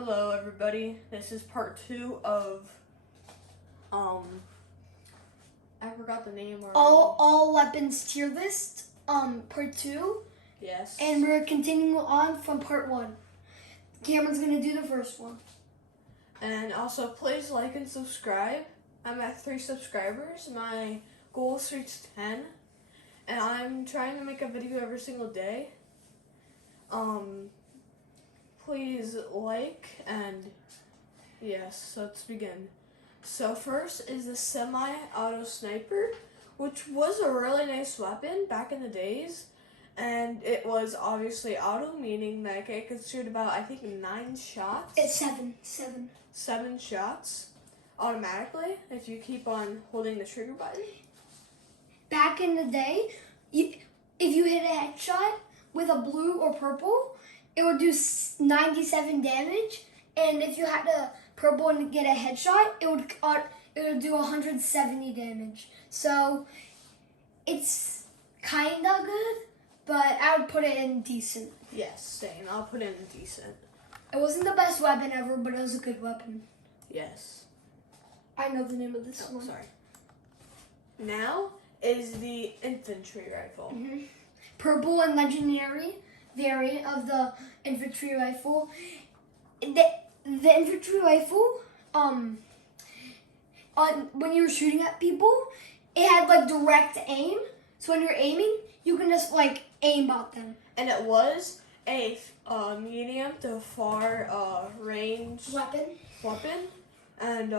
Hello everybody, this is part 2 of, I forgot the name already. All weapons tier list, part 2. Yes. And we're continuing on from part 1. Cameron's gonna do the first one. And also please like and subscribe. I'm at 3 subscribers. My goal is to reach 10. And I'm trying to make a video every single day. Please like and yes, let's begin. So first is the semi-auto sniper, which was a really nice weapon back in the days. And it was obviously auto, meaning that it could shoot about, I think, 9 shots. It's 7. 7 shots automatically if you keep on holding the trigger button. Back in the day, if you hit a headshot with a blue or purple, it would do 97 damage. And if you had a purple and get a headshot, it would do 170 damage. So it's kinda good, but I would put it in decent. Yes, same. I'll put in decent. It wasn't the best weapon ever, but it was a good weapon. Yes. I know the name of this one. Sorry. Now is the infantry rifle. Mm-hmm. Purple and legendary variant of the infantry rifle. The infantry rifle, when you were shooting at people, it had like direct aim. So when you're aiming, you can just like aim at them. And it was a medium to far range weapon. And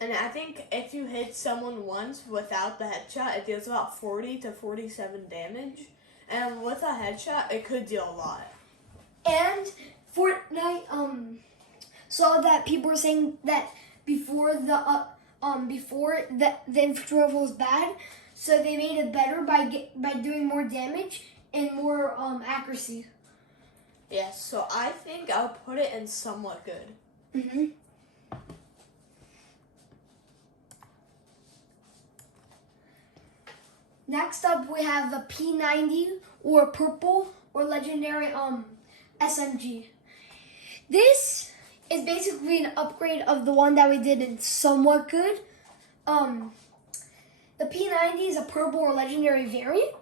I think if you hit someone once without the headshot, it deals about 40 to 47 damage. And with a headshot, it could deal a lot. And Fortnite saw that people were saying that before the infantry rifle was bad, so they made it better by doing more damage and more accuracy. Yes, so I think I'll put it in somewhat good. Mm-hmm. Next up, we have the P90 or purple or legendary SMG. This is basically an upgrade of the one that we did in somewhat good. The P90 is a purple or legendary variant.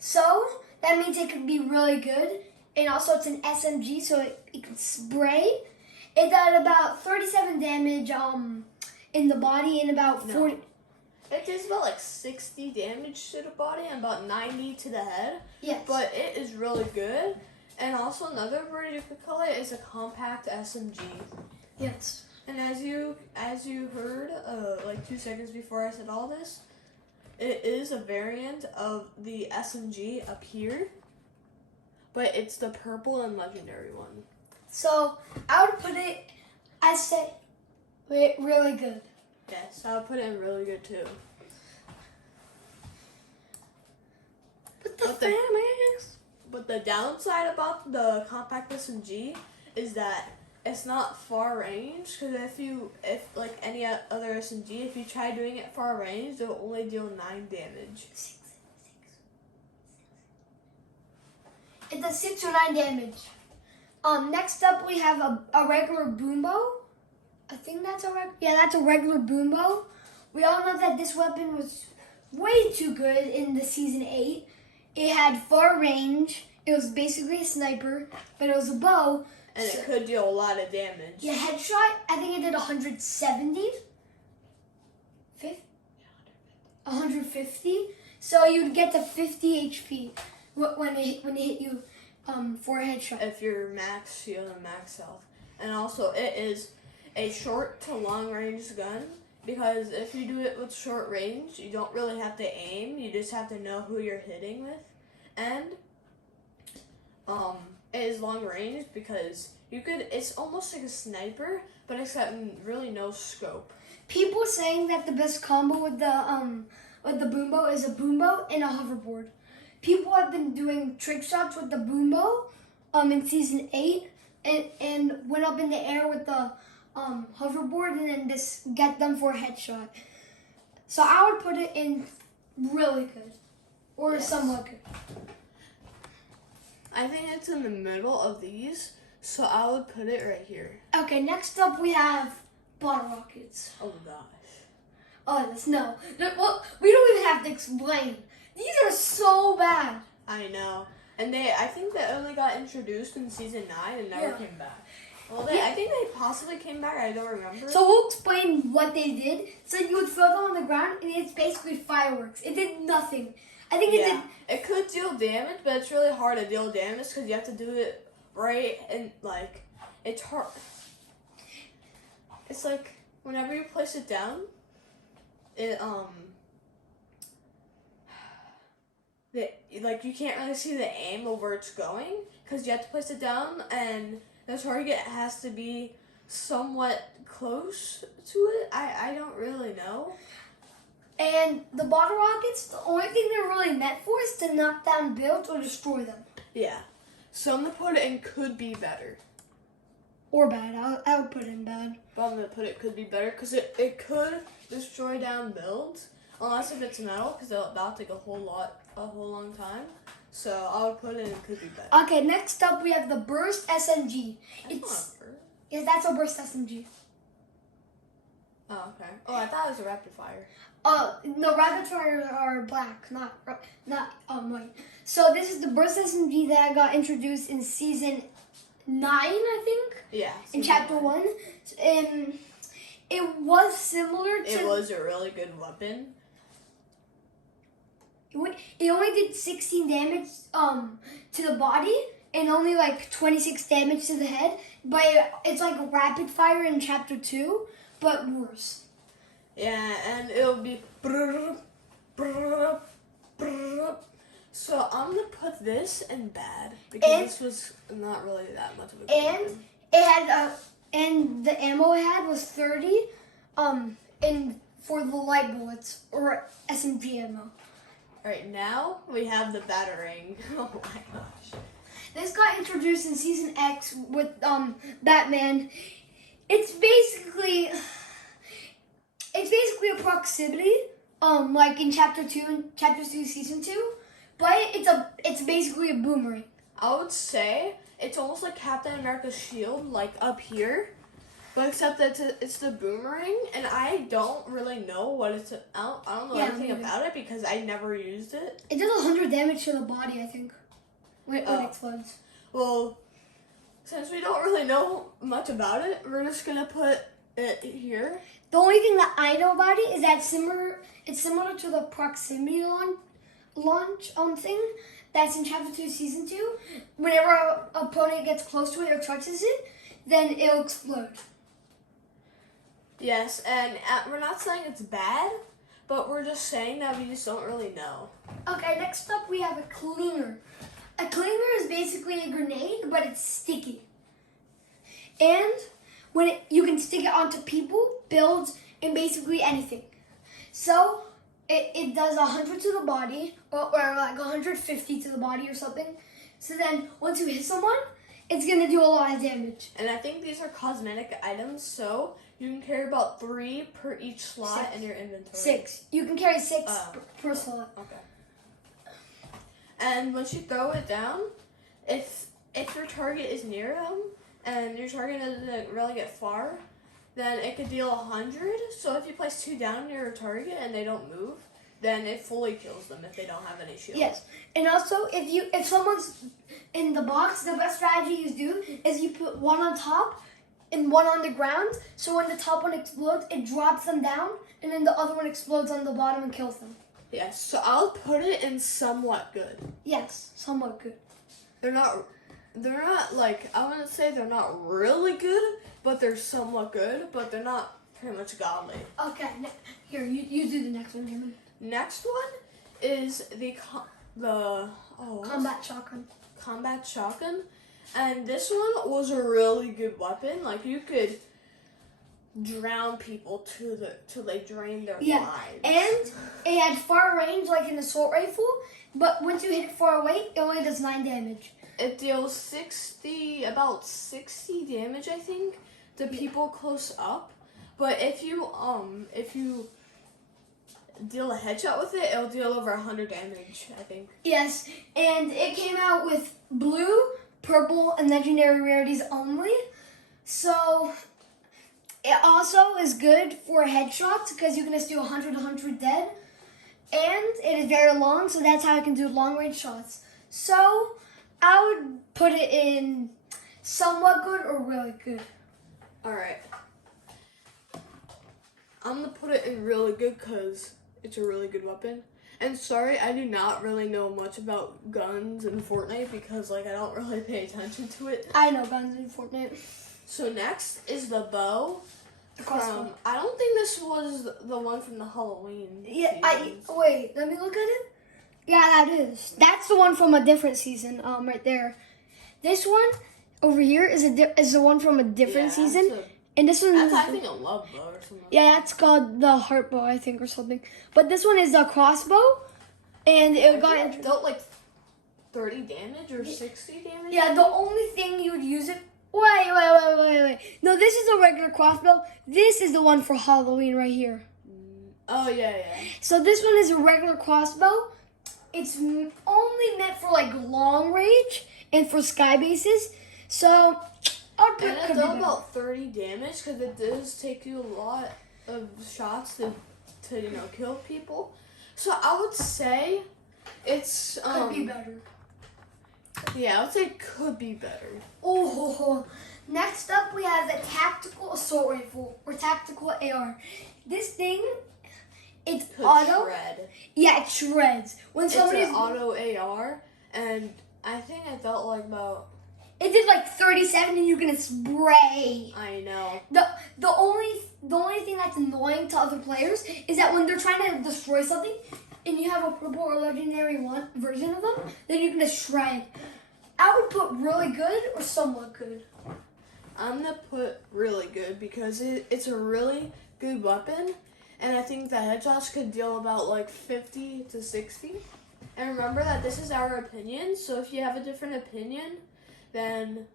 So that means it could be really good. And also it's an SMG, so it can spray. It did about 37 damage in the body and about 40. It does about like 60 damage to the body and about 90 to the head. Yes. But it is really good. And also another word you could call it is a compact SMG. Yes. And as you heard like 2 seconds before I said all this, it is a variant of the SMG up here. But it's the purple and legendary one. So I would put it, I say, really good. Yes, I would put it in really good too. But the downside about the compact SMG is that it's not far range. Because if like any other SMG, if you try doing it far range, it'll only deal 9 damage. It does 6 or 9 damage. Next up we have a regular boom bow. I think that's that's a regular boom bow. We all know that this weapon was way too good in the season 8. It had far range. It was basically a sniper, but it was a bow. And it could deal a lot of damage. Yeah, headshot, I think it did 170. 150. So you'd get to 50 HP when it hit you for a headshot. If you're max shield and max health. And also it is a short to long range gun, because if you do it with short range, you don't really have to aim, you just have to know who you're hitting with. And it is long range because it's almost like a sniper, but it's got really no scope. People saying that the best combo with the boom bow is a boom bow and a hoverboard. People have been doing trick shots with the boom bow in season 8 and went up in the air with the hoverboard and then just get them for a headshot. So I would put it in really good or somewhat good. I think it's in the middle of these. So I would put it right here. Okay, next up we have bottle rockets. Oh gosh. Oh, well, we don't even have to explain. These are so bad. I know. And I think they only got introduced in season 9 and never came back. Well, I think they possibly came back. I don't remember. So we'll explain what they did. So you would throw them on the ground, and it's basically fireworks. It did nothing. I think it did. It could deal damage, but it's really hard to deal damage because you have to do it right and like it's hard. It's like whenever you place it down, it like you can't really see the aim of where it's going because you have to place it down and the target has to be somewhat close to it. I don't really know. And the bottle rockets, the only thing they're really meant for is to knock down builds or destroy them. Yeah. So I'm gonna put it in could be better. Or bad. I would put it in bad. But I'm gonna put it could be better because it could destroy down builds unless if it's metal because that'll take a whole long time. So I would put it in could be better. Okay, next up we have the Burst SMG. That's a Burst SMG. Oh, okay. Oh, I thought it was a rapid fire. No, rapid fire are black, not white. So this is the Burst SMG that got introduced in season 9, I think. Yeah. In chapter 1, it was similar to. It was a really good weapon. It only did 16 damage to the body and only like 26 damage to the head. But it's like a rapid fire in chapter 2, but worse. Yeah, and it'll be. So I'm gonna put this in bad because this was not really that much of a good weapon. It had and the ammo it had was 30 in for the light bullets or SMG ammo. Alright, now we have the batarang. Oh my gosh. This got introduced in season X with Batman. It's basically a proximity, like in chapter 2 season 2, but it's basically a boomerang. I would say it's almost like Captain America's shield, like up here, but except that it's the boomerang, and I don't really know what it's. I don't know anything about it because I never used it. It does 100 damage to the body, I think, when it explodes. Well, since we don't really know much about it, we're just gonna put it here. The only thing that I know about it is that it's similar to the proximity launch thing that's in chapter 2 season 2. Whenever an opponent gets close to it or touches it, then it'll explode. Yes, and we're not saying it's bad, but we're just saying that we just don't really know. Okay, next up we have a clinger. A clinger is basically a grenade, but it's sticky. And you can stick it onto people, builds, and basically anything. So it does 100 to the body, or like 150 to the body or something. So then once you hit someone, it's gonna do a lot of damage. And I think these are cosmetic items, so you can carry about 3 per each slot in your inventory. 6. You can carry 6 per slot. Okay. And once you throw it down, if your target is near them and your target doesn't really get far, then it could deal 100. So if you place 2 down near your target and they don't move, then it fully kills them if they don't have any shield. Yes, and also if someone's in the box, the best strategy you do is you put one on top and one on the ground. So when the top one explodes, it drops them down, and then the other one explodes on the bottom and kills them. Yes, so I'll put it in somewhat good. Yes, somewhat good. They're not like, I wouldn't say they're not really good, but they're somewhat good, but they're not pretty much godly. Okay, here, you do the next one, Damon. Next one is the combat shotgun. Combat shotgun, and this one was a really good weapon. Like you could drown people till they drain their lives. And it had far range like an assault rifle, but once you hit it far away, it only does 9 damage. It deals about 60 damage, I think, to people close up. But if you deal a headshot with it, it'll deal over 100 damage, I think. Yes, and it came out with blue, purple, and legendary rarities only. So it also is good for headshots because you can just do 100 dead. And it is very long, so that's how I can do long range shots. So I would put it in somewhat good or really good. Alright. I'm gonna put it in really good because it's a really good weapon. And sorry, I do not really know much about guns in Fortnite because I don't really pay attention to it. I know guns in Fortnite. So next is the bow. Crossbow. I don't think this was the one from the Halloween. Yeah, seasons. wait, let me look at it. Yeah, that is. That's the one from a different season, right there. This one over here is the one from a different season. And this one That's, is, I think, a love bow or something. yeah, that's called the heart bow, I think, or something. But this one is the crossbow, and it got dealt 30 damage or 60 damage. Yeah, the only thing you would use it. Wait. No, this is a regular crossbow. This is the one for Halloween right here. Oh yeah. So this one is a regular crossbow. It's only meant for long range and for sky bases. So I'd put And it dealt about 30 damage because it does take you a lot of shots to kill people. So I would say it's could be better. Yeah, I would say it could be better. Oh, next up we have the tactical assault rifle or tactical AR. This thing, it's Could auto. shred. Yeah, it shreds. When It's somebody's an auto AR, and I think I felt about. it did 37, and you're gonna spray. I know. The only thing that's annoying to other players is that when they're trying to destroy something, and you have a purple or legendary one version of them, then you're gonna shred. I would put really good or somewhat good. I'm gonna put really good because it's a really good weapon, and I think the headshots could deal about 50 to 60. And remember that this is our opinion, so if you have a different opinion, then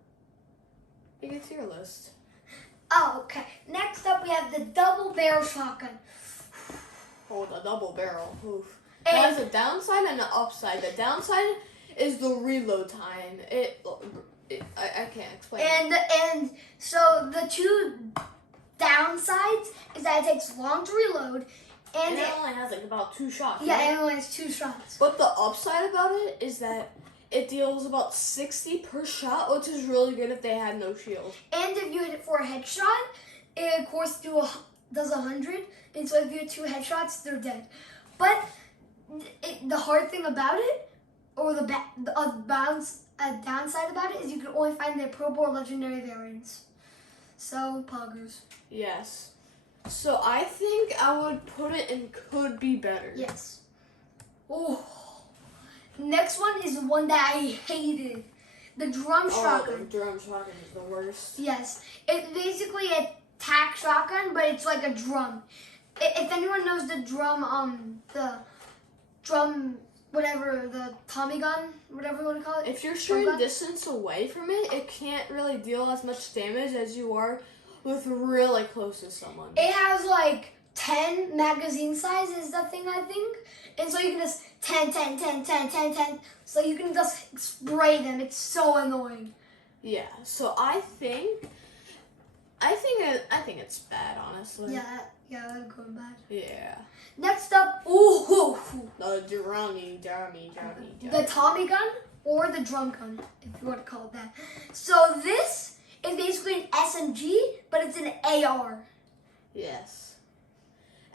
it gets your list. Oh, okay. Next up, we have the double barrel shotgun. Oh, the double barrel. Oof. And- That has a downside and an upside. The downside is the reload time. I can't explain. And so the two downsides is that it takes long to reload, And and it only has about 2 shots. yeah, right? it only has 2 shots. But the upside about it is that it deals about 60 per shot, which is really good if they had no shield. And if you hit it for a headshot, it of course does 100. And so if you hit 2 headshots, they're dead. But the hard thing about it, or the downside about it, is you can only find the purple or legendary variants. So poggers. Yes. So I think I would put it in could be better. Yes. Oh. Next one is the one that I hated. The drum shotgun. The drum shotgun is the worst. Yes. It's basically a tack shotgun, but it's like a drum. If anyone knows the drum, whatever, the Tommy gun, whatever you want to call it. If you're Drum shooting gun? distance away from it, it can't really deal as much damage as you are with really close to someone. It has 10 magazine size is the thing, I think. And so you can just 10. So you can just spray them. It's so annoying. Yeah. So I think it's bad, honestly. Yeah, I'm going bad. Yeah. Next up, ooh, The drummy. the Tommy gun or the drum gun, if you want to call it that. So this is basically an SMG, but it's an AR. Yes.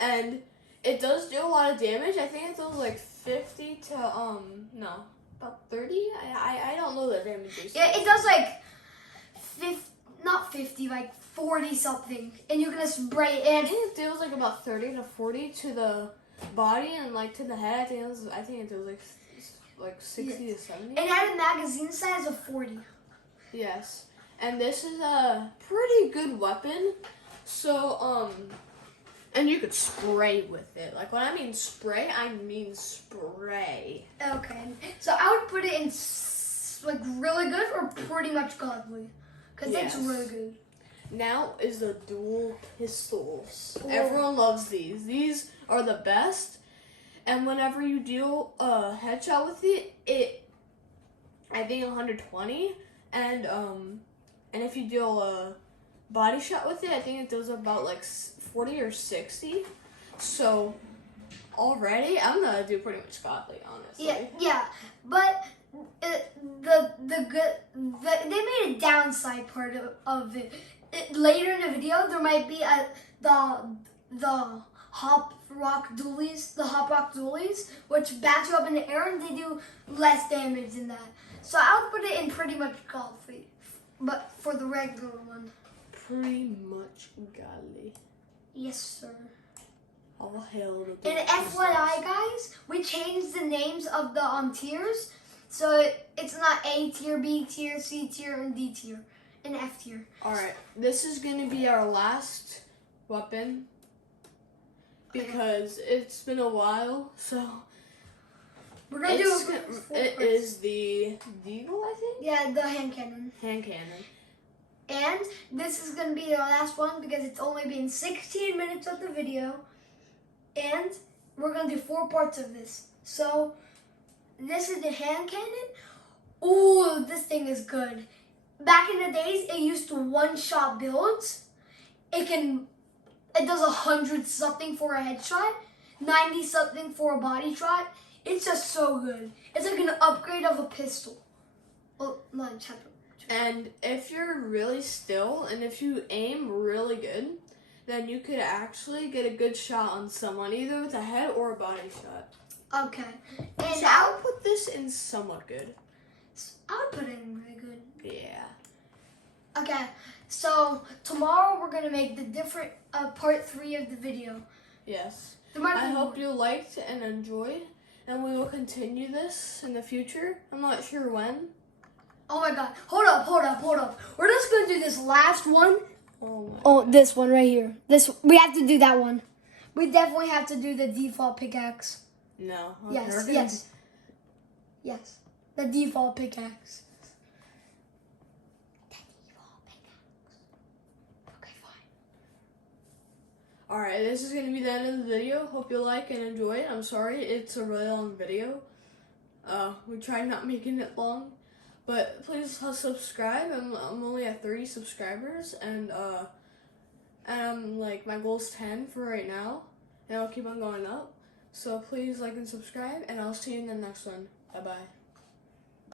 And it does do a lot of damage. I think it does 50 to about 30. I don't know the damage. Yeah, it does 50, 40 something, and you're gonna spray I it. think it deals about 30 to 40 to the body and to the head. I think it deals 60 to 70. It had a magazine size of 40. Yes. And this is a pretty good weapon. So and you could spray with it. When I mean spray, I mean spray. Okay, so I would put it in really good or pretty much godly, because Yes. it's really good. Now is the dual pistols. Oh. Everyone loves these. These are the best. And whenever you do a headshot with it, I think 120. and if you do a body shot with it, I think it does about like 40 or 60. So already, I'm gonna do pretty much godly, honestly. Yeah, but they made a downside part of it. Later in the video, there might be the hop rock dualies, which bounce you up in the air and they do less damage than that. So I would put it in pretty much godly, but for the regular one. Pretty much godly. Yes, sir. All hail the And FYI, guys, we changed the names of the tiers, so it's not A tier, B tier, C tier, and D tier, and F tier. All right, this is gonna be our last weapon because it's been a while. So We're gonna it is the Deagle, I think. Yeah, the hand cannon. Hand cannon. And this is gonna be our last one because it's only been 16 minutes of the video. And we're gonna do 4 parts of this. So this is the hand cannon. Ooh, this thing is good. Back in the days, it used to one-shot builds. It does 100 something for a headshot, 90 something for a body shot. It's just so good. It's like an upgrade of a pistol. Oh, not chapter. And if you're really still and if you aim really good, then you could actually get a good shot on someone, either with a head or a body shot. Okay. And So I'll put this in somewhat good. I would put it in really good. Yeah. Okay, so tomorrow we're gonna make the different part 3 of the video. Yes. There might be I hope more. you liked and enjoyed, and we will continue this in the future. I'm not sure when. Oh my god, hold up. We're just gonna do this last one. Oh my. This one right here. We have to do that one. We definitely have to do the default pickaxe. No. Yes. The default pickaxe. Okay, fine. Alright, this is going to be the end of the video. Hope you like and enjoy it. I'm sorry, it's a really long video. We tried not making it long. But please subscribe. I'm only at 30 subscribers. And like, my goal's 10 for right now. And I'll keep on going up. So please like and subscribe. And I'll see you in the next one. Bye-bye.